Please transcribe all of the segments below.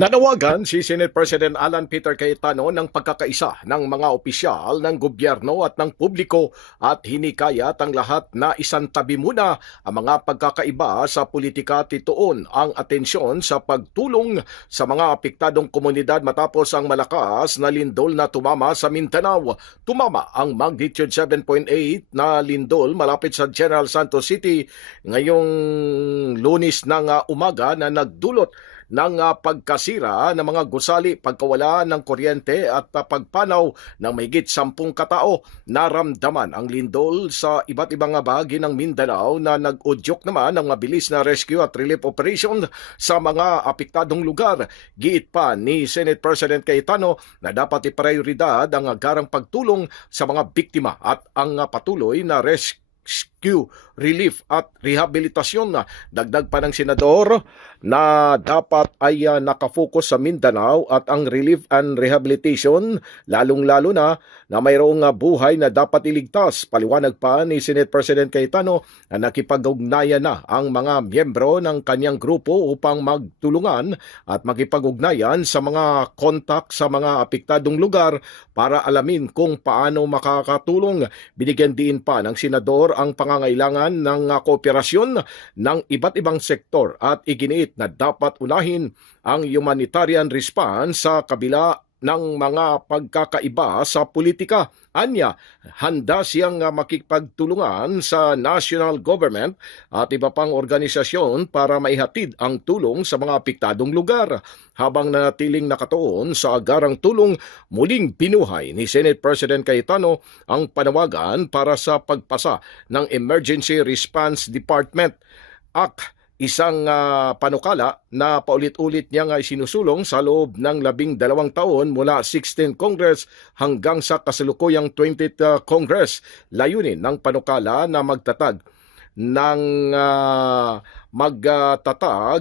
Nanawagan si Senate President Alan Peter Cayetano ng pagkakaisa ng mga opisyal ng gobyerno at ng publiko at hinikayat ang lahat na isantabi muna ang mga pagkakaiba sa politika at ituon ang atensyon sa pagtulong sa mga apektadong komunidad matapos ang malakas na lindol na tumama sa Mindanao. Tumama ang magnitude 7.8 na lindol malapit sa General Santos City ngayong Lunes ng umaga na nagdulot ng pagkasira ng mga gusali, pagkawala ng kuryente at pagpanaw ng mahigit 10 katao. Naramdaman ang lindol sa iba't ibang bahagi ng Mindanao na nag-udyok naman ng mabilis na rescue at relief operation sa mga apektadong lugar. Giit pa ni Senate President Cayetano na dapat iprioridad ang agarang pagtulong sa mga biktima at ang patuloy na rescue, relief at rehabilitasyon. Dagdag pa ng senador na dapat ay nakafocus sa Mindanao at ang relief and rehabilitation, lalong-lalo na mayroong buhay na dapat iligtas. Paliwanag pa ni Senate President Cayetano na nakipag-ugnayan na ang mga miyembro ng kanyang grupo upang magtulungan at makipag-ugnayan sa mga kontak sa mga apektadong lugar para alamin kung paano makakatulong. Binigyan din pa ng senador ang pangangailangan ng kooperasyon ng iba't ibang sektor at iginiit na dapat unahin ang humanitarian response sa kabila ng mga pagkakaiba sa politika. Anya, handa siyang makipagtulungan sa national government at iba pang organisasyon para maihatid ang tulong sa mga apektadong lugar. Habang nanatiling nakatuon sa agarang tulong, muling binuhay ni Senate President Cayetano ang panawagan para sa pagpasa ng Emergency Response Department Act, isang panukala na paulit-ulit niya nga sinusulong sa loob ng 12 taon mula 16th Congress hanggang sa kasalukuyang 20th Congress. Layunin ng panukala na magtatag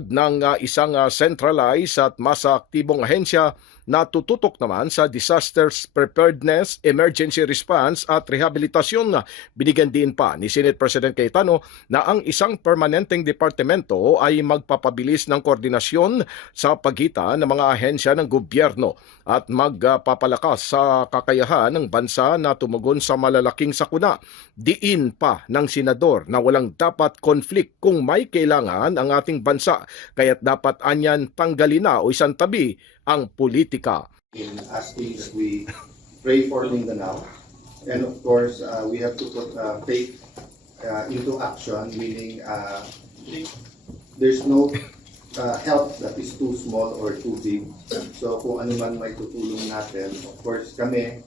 ng isang centralized at mas aktibong ahensya na tututok naman sa disasters preparedness, emergency response at rehabilitasyon. Binigyan din pa ni Senate President Cayetano na ang isang permanenteng departamento ay magpapabilis ng koordinasyon sa pagitan ng mga ahensya ng gobyerno at magpapalakas sa kakayahan ng bansa na tumugon sa malalaking sakuna. Diin pa ng senador na walang dapat conflict kung may kailangan ang ating bansa, kaya't dapat anyan tanggalin na o isantabi ang politika. In asking that we pray for Mindanao, and of course we have to put faith into action, meaning there's no help that is too small or too big. So kung ano man may tutulong natin, of course kami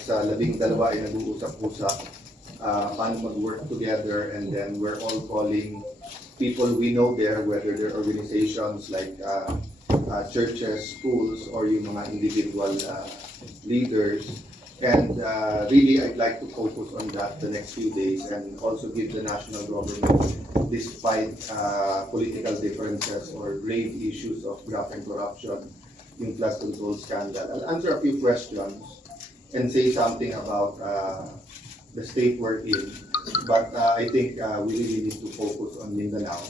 sa 12 ay nag-uusap-usap paano mag-work together, and then we're all calling people we know there, whether they're organizations like churches, schools, or yung mga individual leaders. And really, I'd like to focus on that the next few days and also give the national government, despite political differences or grave issues of graft and corruption, yung flood control scandal. I'll answer a few questions and say something about the state we're in. But I think we really need to focus on Mindanao.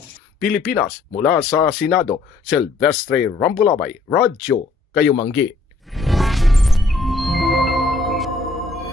Pilipinas, mula sa Senado, Silvestre Rambulabay, Radyo Kayumanggi.